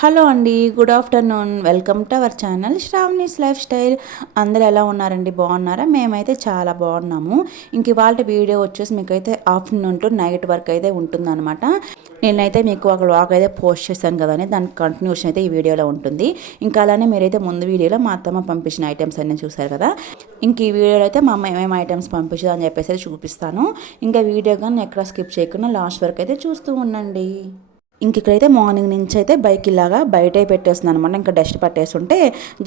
Hello అండి good afternoon. Welcome to our channel Sravani's lifestyle. అందరు ఎలా ఉన్నారండి? బాగున్నారా? మేమైతే చాలా బాగున్నాము. ఇంక ఇవాళ వీడియో వచ్చేసి మీకైతే ఆఫ్టర్నూన్ టు నైట్ వరకు అయితే ఉంటుందన్నమాట. నేనైతే మీకు ఒక వ్లాగ్ అయితే పోస్ట్ చేశాను కదండి దానికి కంటిన్యూషన్ అయితే ఈ వీడియోలో ఉంటుంది. ఇంకా అలానే మీరైతే ముందు వీడియోలో మా అత్తమ్మ పంపించిన ఐటమ్స్ అన్నీ చూసారు కదా. ఇంక ఈ వీడియోలో అయితే మా అమ్మ ఏమేమి ఐటమ్స్ పంపించదని చెప్పేసి చూపిస్తాను. ఇంకా వీడియో కానీ ఎక్కడ స్కిప్ చేయకుండా లాస్ట్ వరకు అయితే చూస్తూ ఉండండి. ఇంక ఇక్కడైతే మార్నింగ్ నుంచి అయితే బైక్ ఇలాగా బయటే పెట్టేస్తుంది అనమాట ఇంకా డస్ట్ పట్టేస్తుంటే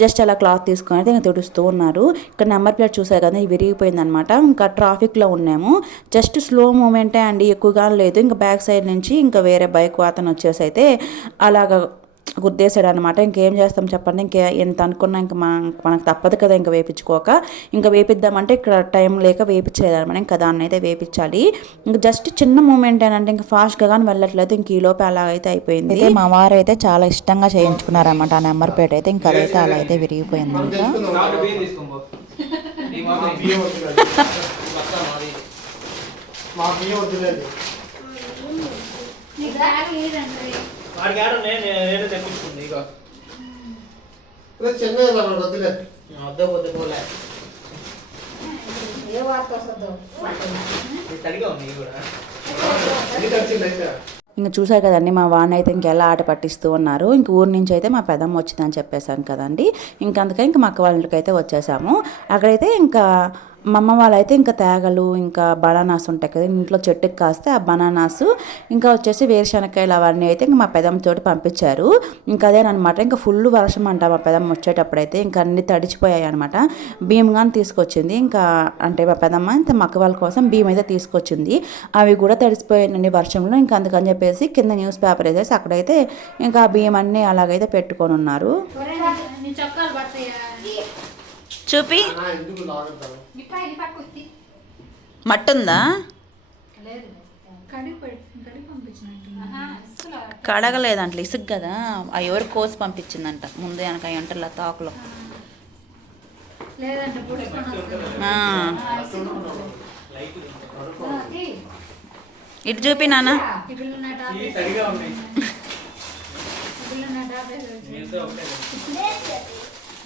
జస్ట్ అలా క్లాత్ తీసుకొని అయితే ఇంకా తుడుస్తూ ఉన్నారు. ఇక్కడ నెంబర్ ప్లేట్ చూసారు కదా ఇది విరిగిపోయింది అనమాట ఇంకా ట్రాఫిక్లో ఉన్నాము. జస్ట్ స్లో మూమెంటే అండి ఎక్కువగా లేదు. ఇంకా బ్యాక్ సైడ్ నుంచి ఇంకా వేరే బైక్ అతను వచ్చేసి అయితే అలాగా గుద్దేశాడు అనమాట ఇంకేం చేస్తాం చెప్పండి. ఇంకే ఎంత అనుకున్నా ఇంకా మన మనకు తప్పదు కదా ఇంకా వేపించుకోక. ఇంకా వేపిద్దామంటే ఇక్కడ టైం లేక వేపించలేదు అనమాట ఇంకా దాన్ని అయితే వేపించాలి. ఇంకా జస్ట్ చిన్న మూమెంట్ ఏనంటే ఇంకా ఫాస్ట్గా కానీ వెళ్ళట్లేదు. ఇంక ఈ లోపే అలాగైతే అయిపోయింది. అయితే మా వారు అయితే చాలా ఇష్టంగా చేయించుకున్నారన్నమాట ఆ నెంబర్ ప్లేట్ అయితే ఇంకా అదైతే అలా అయితే విరిగిపోయింది ఇంకా వాడికి ఆడ నేను నేను తెప్పించుకుంది ఇక అదే చిన్నది మరి వద్దులేదు వద్ద వద్ద పోలే. ఏ వార్త వస్తుందో? ఇది తడిగా ఉంది ఇది కూడా. ఇది ఖర్చులు అయితే. ఇంకా చూసారు కదండి మా వాడిని అయితే ఇంకెలా ఆట పట్టిస్తూ ఉన్నారు. ఇంక ఊరి నుంచి అయితే మా పెదమ్మ వచ్చిందని చెప్పేశాను కదండి. ఇంక అందుకే ఇంక మా అక్క వాళ్ళ ఇంటికి అయితే వచ్చేసాము. అక్కడైతే ఇంకా మా అమ్మ వాళ్ళైతే ఇంకా తేగలు ఇంకా బనానాస్ ఉంటాయి కదా ఇంట్లో చెట్టుకి కాస్తే ఆ బనానాస్ ఇంకా వచ్చేసి వేరుశనక్కాయలు అవన్నీ అయితే ఇంకా మా పెదమ్మ తోటి పంపించారు. ఇంకా అదేనమాట ఇంకా ఫుల్ వర్షం అంట మా పెదమ్మ వచ్చేటప్పుడైతే ఇంకా అన్ని తడిచిపోయాయి అనమాట బియ్యం కానీ తీసుకొచ్చింది ఇంకా అంటే మా పెదమ్మ ఇంత మక్క వాళ్ళ కోసం బియ్యం అయితే తీసుకొచ్చింది. అవి కూడా తడిసిపోయాయండి వర్షంలో ఇంకా అందుకని చెప్పేసి కింద న్యూస్ పేపర్ వేసేసి అక్కడైతే ఇంకా ఆ బియ్యం అన్నీ అలాగైతే పెట్టుకొని ఉన్నారు. చూపి. మట్టుందా? లేదు కడిగి పెట్టి కడిగి పంపించినట్టు కడగలేదంట ఇసుగు కదా. ఆ ఎవరు కోసి పంపించిందంట ముందే వెనక అంటారు తాకులో. ఇటు చూపి నాన్న.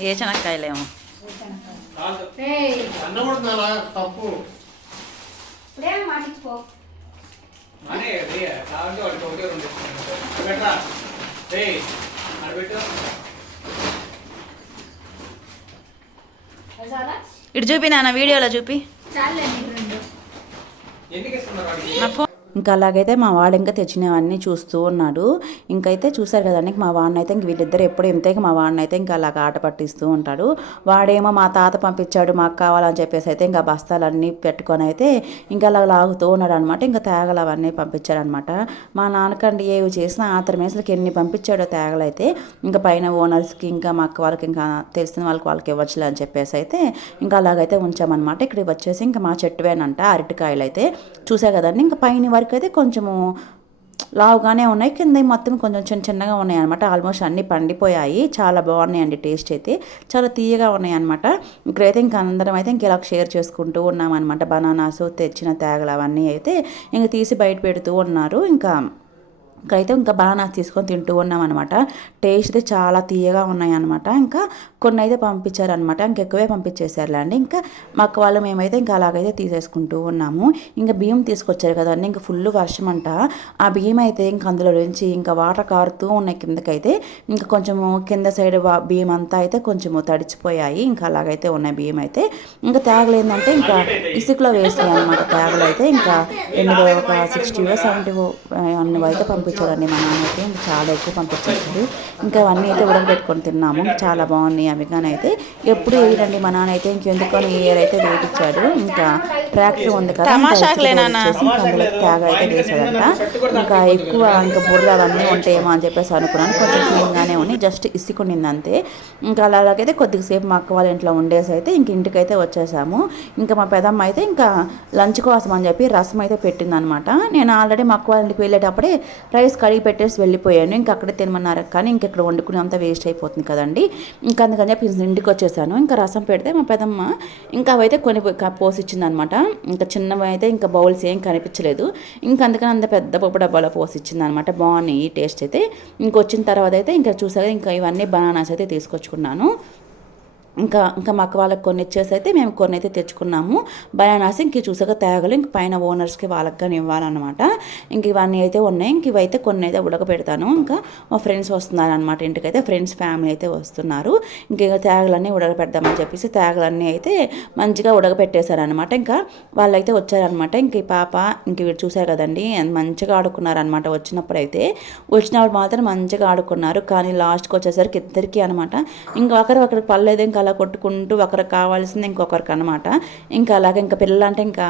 ఏ చెనక్కాయలేమో. అన్న కూడా నాలా తప్పు. ఇప్పుడేం మాటించుకో మానే రే కావాలంటే వాడికి ఒకటే రెండు ఇస్తున్నాను పెట్టరా? రే అడబెట్టు చాలా ఇటు చూపి నాన్న వీడియోలో చూపి. ఎందుకు ఇస్తున్నారు నా ఫోన్ ఇంకా అలాగైతే మా వాడు ఇంకా తెచ్చినవన్నీ చూస్తూ ఉన్నాడు. ఇంకైతే చూశారు కదండి మా వాడిని అయితే ఇంక వీళ్ళిద్దరు ఎప్పుడు ఎంతే మా వాడిని అయితే ఇంకా అలాగ ఆట పట్టిస్తూ ఉంటాడు. వాడేమో మా తాత పంపించాడు మాకు కావాలని చెప్పేసి అయితే ఇంకా బస్తాలన్నీ పెట్టుకొని అయితే ఇంకా అలా లాగుతూ ఉన్నాడు అనమాట ఇంకా తేగలు అవన్నీ పంపించాడనమాట. మా నాన్నకండి ఏవి చేసినా ఆతరం వేసులకి ఎన్ని పంపించాడో తేగలైతే ఇంకా పైన ఓనర్స్కి ఇంకా మా అక్క వాళ్ళకి ఇంకా తెలిసిన వాళ్ళకి వాళ్ళకి ఇవ్వచ్చులే అని చెప్పేసి అయితే ఇంకా అలాగైతే ఉంచామన్నమాట ఇక్కడ వచ్చేసి ఇంకా మా చెట్టువేనంట అరటికాయలు అయితే చూసా కదండి ఇంకా పైన వరకు అయితే కొంచెము లావుగానే ఉన్నాయి. కింద మొత్తం కొంచెం చిన్న చిన్నగా ఉన్నాయి అనమాట ఆల్మోస్ట్ అన్నీ పండిపోయాయి. చాలా బాగున్నాయండి టేస్ట్ అయితే. చాలా తీయగా ఉన్నాయి అనమాట ఇక్కడైతే ఇంకా అందరం అయితే ఇంక ఇలా షేర్ చేసుకుంటూ ఉన్నామన్నమాట. బనానాస్ తెచ్చిన తేగలు అవన్నీ అయితే ఇంక తీసి బయట పెడుతూ ఉన్నారు. ఇంకా ఇక్కడైతే ఇంకా బనానాస్ తీసుకొని తింటూ ఉన్నాం అనమాట టేస్ట్ అయితే చాలా తీయగా ఉన్నాయన్నమాట. ఇంకా కొన్ని అయితే పంపించారనమాట ఇంకెక్కువే పంపించేసారులేండి ఇంకా మాకు వాళ్ళు మేమైతే ఇంకా అలాగైతే తీసేసుకుంటూ ఉన్నాము. ఇంకా బియ్యం తీసుకొచ్చారు కదండి ఇంకా ఫుల్ వర్షం అంట. ఆ బియ్యం అయితే ఇంకా అందులో నుంచి ఇంకా వాటర్ కారుతూ ఉన్నాయి కిందకైతే. ఇంకా కొంచెము కింద సైడ్ బియ్యం అంతా అయితే కొంచెము తడిచిపోయాయి. ఇంకా అలాగైతే ఉన్నాయి బియ్యం అయితే. ఇంకా తేగలు ఏంటంటే ఇంకా ఇసుకలో వేసాయి అనమాట తేగలు అయితే ఇంకా ఎనిమిది ఒక సిక్స్టీ సెవెంటీ అన్ని అయితే పంపించారండి మా నాన్న అయితే చాలా ఎక్కువ పంపించేసారు ఇంకా అవన్నీ అయితే ఉడకబెట్టుకొని తిన్నాము. చాలా బాగున్నాయి అవి కానీ అయితే. ఎప్పుడు వేయరండి? మా నాన్న అయితే ఇంకెందుకొని ఈ ఇయర్ అయితే వేయించాడు ఇంకా ట్రాక్టర్ ఉంది కదా వచ్చేసి అందులో తేగ అయితే వేసాడంట ఇంకా ఎక్కువ ఇంకా బుర్ర అవన్నీ ఉంటాయేమో అని చెప్పేసి అనుకున్నాను. కొంచెం క్లీన్గానే ఉంది జస్ట్ ఇసుక ఉండింది అంతే. ఇంకా అలాగైతే కొద్దిసేపు మా అక్క వాళ్ళ ఇంట్లో ఉండేసి అయితే ఇంక ఇంటికైతే వచ్చేసాము. ఇంకా మా పెదమ్మ అయితే ఇంకా లంచ్ కోసం అని చెప్పి రసం అయితే పెట్టిందనమాట. నేను ఆల్రెడీ మా అక్క వాళ్ళ ఇంటికి వెళ్ళేటప్పుడే రైస్ కడిగి పెట్టేసి వెళ్ళిపోయాను. ఇంకా అక్కడే తినమన్నారు. కానీ ఇంకెక్కడ వండుకునేంత వేస్ట్ అయిపోతుంది కదండి. ఇంకా అందుకని అందుకని చెప్పి ఇంటికి వచ్చేసాను. ఇంకా రసం పెడితే మా పెదమ్మ ఇంకా అవైతే కొన్ని పోసి ఇచ్చిందనమాట ఇంకా చిన్నవి అయితే ఇంకా బౌల్స్ ఏం కనిపించలేదు. ఇంకా అందుకని అంత పెద్ద పప్పు డబ్బాలో పోసి ఇచ్చిందనమాట బాగున్నాయి టేస్ట్ అయితే. ఇంకొచ్చిన తర్వాత అయితే ఇంకా చూసాక ఇంకా ఇవన్నీ బనానాస్ అయితే తీసుకొచ్చుకున్నాను. ఇంకా ఇంకా మాకు వాళ్ళకి కొన్ని ఇచ్చేసి అయితే మేము కొన్ని అయితే తెచ్చుకున్నాము. బనానాస్ ఇంక చూసాక తేగలు ఇంక పైన ఓనర్స్కి వాళ్ళకి కానీ ఇవ్వాలన్నమాట. ఇంక ఇవన్నీ అయితే ఉన్నాయి. ఇంక ఇవైతే కొన్ని అయితే ఉడకబెడతాను. ఇంకా మా ఫ్రెండ్స్ వస్తున్నారు అనమాట ఇంటికైతే. ఫ్రెండ్స్ ఫ్యామిలీ అయితే వస్తున్నారు. ఇంక తేగలన్నీ ఉడకబెడదామని చెప్పేసి తేగలన్నీ అయితే మంచిగా ఉడకబెట్టేశారనమాట ఇంకా వాళ్ళైతే వచ్చారనమాట ఇంక ఈ పాప ఇంక వీడు చూసారు కదండి మంచిగా ఆడుకున్నారనమాట వచ్చినప్పుడు అయితే వచ్చినప్పుడు మాత్రం మంచిగా ఆడుకున్నారు. కానీ లాస్ట్కి వచ్చేసరికి ఇద్దరికి అనమాట ఇంకా ఒకరు ఒకరికి పర్లేదు ఇంకా అలా కొట్టుకుంటూ ఒకరికి కావాల్సింది ఇంకొకరికి అనమాట ఇంకా అలాగే ఇంకా పిల్లలు అంటే ఇంకా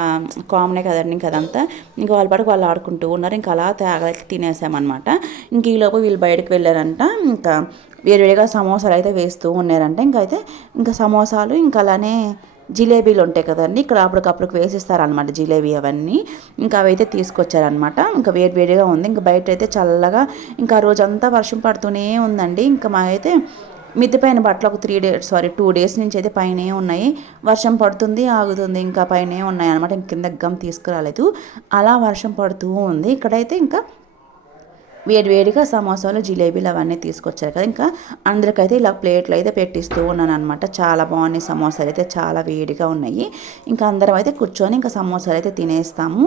కామనే కదండి ఇంకా అదంతా. ఇంకా వాళ్ళ పాటుకు వాళ్ళు ఆడుకుంటూ ఉన్నారు. ఇంకా అలా తేగలకి తినేసామన్నమాట. ఇంక ఈలోపు వీళ్ళు బయటకు వెళ్ళారంట. ఇంకా వేరువేరుగా సమోసాలు అయితే వేస్తూ ఉన్నారంట. ఇంకా అయితే ఇంకా సమోసాలు ఇంకా అలానే జిలేబీలు ఉంటాయి కదండి. ఇక్కడ అప్పటికప్పుడు వేసిస్తారనమాట జిలేబీ అవన్నీ. ఇంకా అవైతే తీసుకొచ్చారనమాట ఇంకా వేడి వేడిగా ఉంది. ఇంకా బయట అయితే చల్లగా ఇంకా రోజంతా వర్షం పడుతూనే ఉందండి. ఇంకా మా మిద్దిపైన మిద్దె పైన బట్టలు ఒక three days sorry two days నుంచి అయితే పైనే ఉన్నాయి. వర్షం పడుతుంది ఆగుతుంది ఇంకా పైనే ఉన్నాయి అనమాట ఇంక కింద గమ్ తీసుకురాలేదు. అలా వర్షం పడుతూ ఉంది. ఇక్కడైతే ఇంకా వేడి వేడిగా సమోసాలు జిలేబీలు అవన్నీ తీసుకొచ్చారు కదా. ఇంకా అందరికైతే ఇలా ప్లేట్లు అయితే పెట్టిస్తూ ఉన్నాను అనమాట చాలా బాగున్నాయి సమోసాలు అయితే చాలా వేడిగా ఉన్నాయి. ఇంకా అందరం అయితే కూర్చొని ఇంకా సమోసాలు అయితే తినేస్తాము.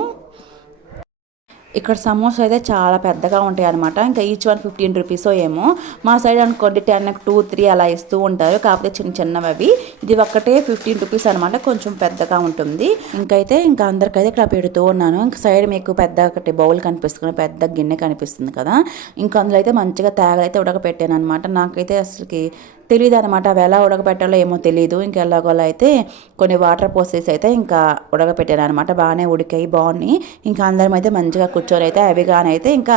ఇక్కడ సమోసా అయితే చాలా పెద్దగా ఉంటాయి అనమాట ఇంకా ఈచ్ వన్ ఫిఫ్టీన్ రూపీస్ ఏమో. మా సైడ్ అనుకోండి టెన్ టూ త్రీ అలా ఇస్తూ ఉంటారు. కాకపోతే చిన్న చిన్నవి అవి. ఇది ఒక్కటే ఫిఫ్టీన్ రూపీస్ అనమాట కొంచెం పెద్దగా ఉంటుంది. ఇంకైతే ఇంకా అందరికైతే ఇక్కడ పెడుతూ ఉన్నాను. ఇంకా సైడ్ మీకు పెద్ద ఒకటి బౌల్ కనిపిస్తుంది. పెద్ద గిన్నె కనిపిస్తుంది కదా. ఇంకా అందులో అయితే మంచిగా తేగలైతే ఉడకపెట్టాను అనమాట నాకైతే అసలుకి తెలియదు అనమాట అవి ఎలా ఉడకబెట్టాలో ఏమో తెలియదు ఇంకా ఎలాగోలా అయితే కొన్ని వాటర్ పోసేసి అయితే ఇంకా ఉడకబెట్టాను అనమాట బాగానే ఉడికాయి బాగున్నాయి. ఇంకా అందరం అయితే మంచిగా కూర్చొని అయితే అవి కానీ అయితే ఇంకా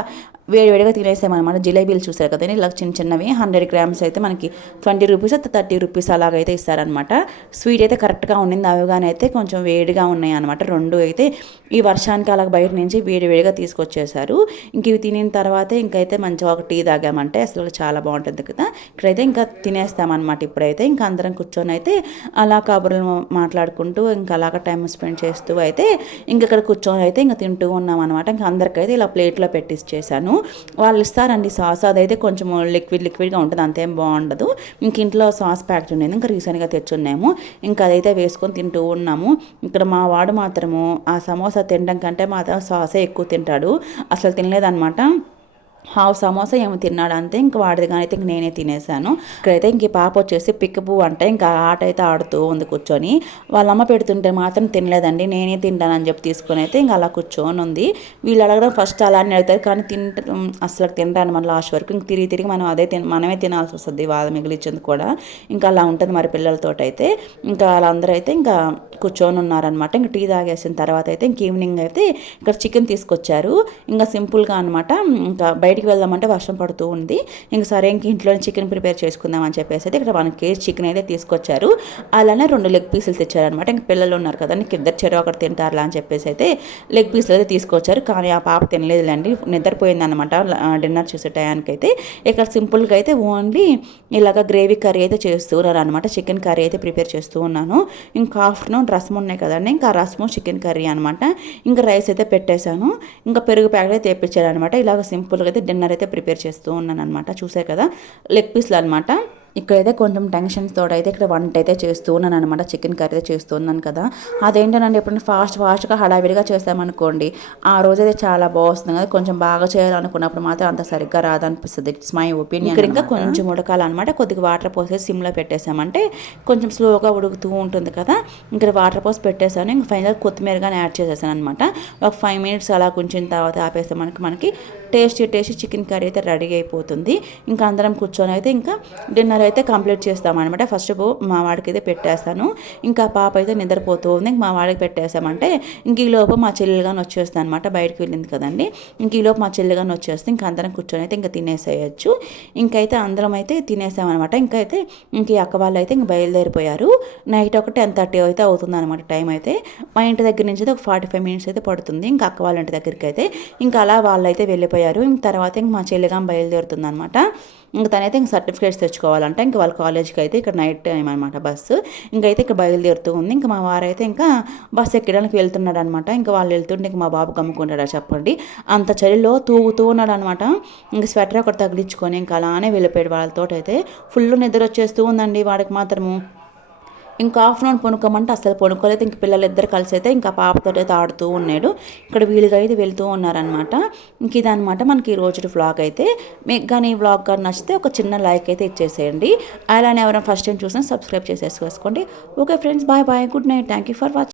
వేడివేడిగా తినేసామన్నమాట జిలేబీలు చూసారు కదా ఇలా చిన్న చిన్నవి. హండ్రెడ్ గ్రామ్స్ అయితే మనకి ట్వంటీ రూపీస్ థర్టీ రూపీస్ అలాగైతే ఇస్తారనమాట స్వీట్ అయితే కరెక్ట్గా ఉండింది. అవిగానే అయితే కొంచెం వేడిగా ఉన్నాయి అనమాట రెండు అయితే ఈ వర్షానికి అలా బయట నుంచి వేడివేడిగా తీసుకొచ్చేసారు ఇంక ఇవి తినిన తర్వాత ఇంకైతే మంచిగా ఒక టీ తాగామంటే అసలు చాలా బాగుంటుంది కదా. ఇక్కడైతే ఇంకా తినేస్తామన్నమాట ఇప్పుడైతే. ఇంకా అందరం కూర్చొని అయితే అలా కబుర్లు మాట్లాడుకుంటూ ఇంకా అలాగ టైం స్పెండ్ చేస్తూ అయితే ఇంక ఇక్కడ కూర్చొని అయితే ఇంకా తింటూ ఉన్నాం అనమాట ఇంకా అందరికైతే ఇలా ప్లేట్లో పెట్టించేసాను వాళ్ళు ఇస్తారండి సాస్. అదైతే కొంచెం లిక్విడ్ లిక్విడ్గా ఉంటుంది. అంతేం బాగుండదు. ఇంక ఇంట్లో సాస్ ప్యాకెట్ ఉండేది. ఇంకా రీసెంట్గా తెచ్చున్నాము. ఇంకా అదైతే వేసుకొని తింటూ ఉన్నాము. ఇక్కడ మా వాడు మాత్రము ఆ సమోసా తినడం కంటే మాత్రం సాసే ఎక్కువ తింటాడు. అసలు తినలేదన్నమాట. హాఫ్ సమోసా ఏమో తిన్నాడు అంతే ఇంక వాడిది కానీ అయితే ఇంక నేనే తినేసాను. ఇక్కడైతే ఇంక పాప వచ్చేసి పిక్కపు అంటే ఇంకా ఆట అయితే ఆడుతూ ఉంది కూర్చొని. వాళ్ళ అమ్మ పెడుతుంటే మాత్రం తినలేదండి నేనే తింటానని చెప్పి తీసుకొని అయితే ఇంకా అలా కూర్చొని ఉంది. వీళ్ళు అడగడం ఫస్ట్ అలానే అడుగుతారు కానీ తింట అసలు తినడానికి మన లాస్ట్ వరకు. ఇంక తిరిగి తిరిగి మనం అదే తిన మనమే తినాల్సి వస్తుంది వాళ్ళ మిగిలిచ్చింది కూడా. ఇంకా అలా ఉంటుంది మరి పిల్లలతో అయితే ఇంకా వాళ్ళందరూ అయితే ఇంకా కూర్చొని ఉన్నారనమాట ఇంకా టీ తాగేసిన తర్వాత అయితే ఇంక ఈవినింగ్ అయితే ఇక్కడ చికెన్ తీసుకొచ్చారు. ఇంకా సింపుల్గా అనమాట ఇంకా బయటికి వెళ్దామంటే వర్షం పడుతూ ఉంది. ఇంక సరే ఇంక ఇంట్లో చికెన్ ప్రిపేర్ చేసుకుందాం అని చెప్పేసి అయితే ఇక్కడ వన్ కేజీ చికెన్ అయితే తీసుకొచ్చారు. అలానే రెండు లెగ్ పీసులు తెచ్చారనమాట ఇంక పిల్లలు ఉన్నారు కదా నీకు ఇద్దరు చెరువు ఒకటి తింటారులా అని చెప్పేసి అయితే లెగ్ పీసులు అయితే తీసుకొచ్చారు. కానీ ఆ పాప తినలేదులేండి నిద్రపోయింది అనమాట డిన్నర్ చేసే టయానికి అయితే ఇక్కడ సింపుల్గా అయితే ఓన్లీ ఇలాగ గ్రేవీ కర్రీ అయితే చేస్తూ ఉన్నారు అనమాట చికెన్ కర్రీ అయితే ప్రిపేర్ చేస్తూ ఉన్నాను. ఇంకా ఆఫ్టర్నూన్ రసం ఉన్నాయి కదండి ఇంకా రసము చికెన్ కర్రీ అనమాట ఇంకా రైస్ అయితే పెట్టేశాను. ఇంకా పెరుగు ప్యాకెట్ అయితే తెప్పించారు అనమాట ఇలాగ సింపుల్గా అయితే డిన్నర్ అయితే ప్రిపేర్ చేస్తూ ఉన్నాను అనమాట చూసే కదా లెగ్ పీస్లు అనమాట ఇక్కడైతే కొంచెం టెన్షన్ తోట అయితే ఇక్కడ వంట అయితే చేస్తూ ఉన్నాను అనమాట చికెన్ కర్రీ అయితే చేస్తూ ఉన్నాను కదా. అదేంటనండి ఎప్పుడైనా ఫాస్ట్ ఫాస్ట్గా హడావిడిగా చేస్తామనుకోండి ఆ రోజు అయితే చాలా బాగుంది కదా. కొంచెం బాగా చేయాలనుకున్నప్పుడు మాత్రం అంత సరిగ్గా రాదనిపిస్తుంది. ఇట్స్ మై ఒపీనియన్ ఇక్కడ ఇంకా కొంచెం ఉడకాలన్నమాట. కొద్దిగా వాటర్ పోసేసి సిమ్లో పెట్టేసామంటే కొంచెం స్లోగా ఉడుకుతూ ఉంటుంది కదా. ఇక్కడ వాటర్ పోసి పెట్టేసాను ఇంకా ఫైనల్ కొత్తిమీర కానీ యాడ్ చేసేసాను అనమాట ఒక ఫైవ్ మినిట్స్ అలా కొంచెం తర్వాత ఆపేస్తే మనకి మనకి టేస్టీ టేస్టీ చికెన్ కర్రీ అయితే రెడీ అయిపోతుంది. ఇంకా అందరం కూర్చొని అయితే ఇంకా డిన్నర్ అయితే కంప్లీట్ చేస్తామన్నమాట. ఫస్ట్ మా వాడికి అయితే పెట్టేస్తాను. ఇంకా పాప అయితే నిద్రపోతూ ఉంది. మా వాడికి పెట్టేసామంటే ఇంక ఈ లోపు మా చెల్లెలు కానీ వచ్చేస్తాను అనమాట బయటకు వెళ్ళింది కదండి. ఇంక ఈ లోపు మా చెల్లెలు కానీ వచ్చేస్తే ఇంకా అందరం కూర్చొని అయితే ఇంకా తినేసేయచ్చు. ఇంకైతే అందరం అయితే తినేసామన్నమాట. ఇంకైతే ఇంక ఈ అక్క వాళ్ళు అయితే ఇంక బయలుదేరిపోయారు. నైట్ ఒక టెన్ థర్టీ అయితే అవుతుంది అనమాట టైం అయితే. మా ఇంటి దగ్గర నుంచి అయితే ఒక ఫార్టీ ఫైవ్ మినిట్స్ అయితే పడుతుంది. ఇంకా అక్క వాళ్ళ ఇంటి దగ్గరికి అయితే ఇంకా అలా వాళ్ళు అయితే వెళ్ళిపోయారు. ఇంక తర్వాత ఇంక మా చెల్లిగా బయలుదేరుతుంది అనమాట ఇంక తనైతే ఇంక సర్టిఫికేట్స్ తెచ్చుకోవాలంట. ఇంక వాళ్ళ కాలేజ్కి అయితే ఇక్కడ నైట్ టైం అనమాట బస్సు ఇంకైతే ఇక్కడ బయలుదేరుతూ ఉంది. ఇంకా మా వారైతే ఇంకా బస్సు ఎక్కడానికి వెళ్తున్నాడు అనమాట ఇంకా వాళ్ళు వెళ్తుంటే ఇంక మా బాబు కమ్ముకుంటాడా చెప్పండి. అంత చలిలో తూగుతూ ఉన్నాడు అనమాట ఇంక స్వెటర్ ఒకటి తగిలించుకొని ఇంకా అలానే వెళ్ళిపోయాడు. వాళ్ళతో అయితే ఫుల్ నిద్ర వచ్చేస్తూ ఉందండి వాడికి మాత్రము. ఇంకా ఆఫ్టర్నూన్ పనుకోమంటే అసలు పనుకోలేదు. ఇంక పిల్లలు ఇద్దరు కలిసి అయితే ఇంకా పాపతో అయితే ఆడుతూ ఉన్నాడు. ఇక్కడ వీలుగా అయితే వెళ్తూ ఉన్నారనమాట ఇంక ఇదనమాట మనకి ఈ రోజు వ్లాగ్ అయితే. మీకు కానీ ఈ వ్లాగ్ కానీ నచ్చితే ఒక చిన్న లైక్ అయితే ఇచ్చేసేయండి. అలానే ఎవరైనా ఫస్ట్ టైం చూసినా సబ్స్క్రైబ్ చేసేసుకోండి okay friends bye bye good night thank you for watching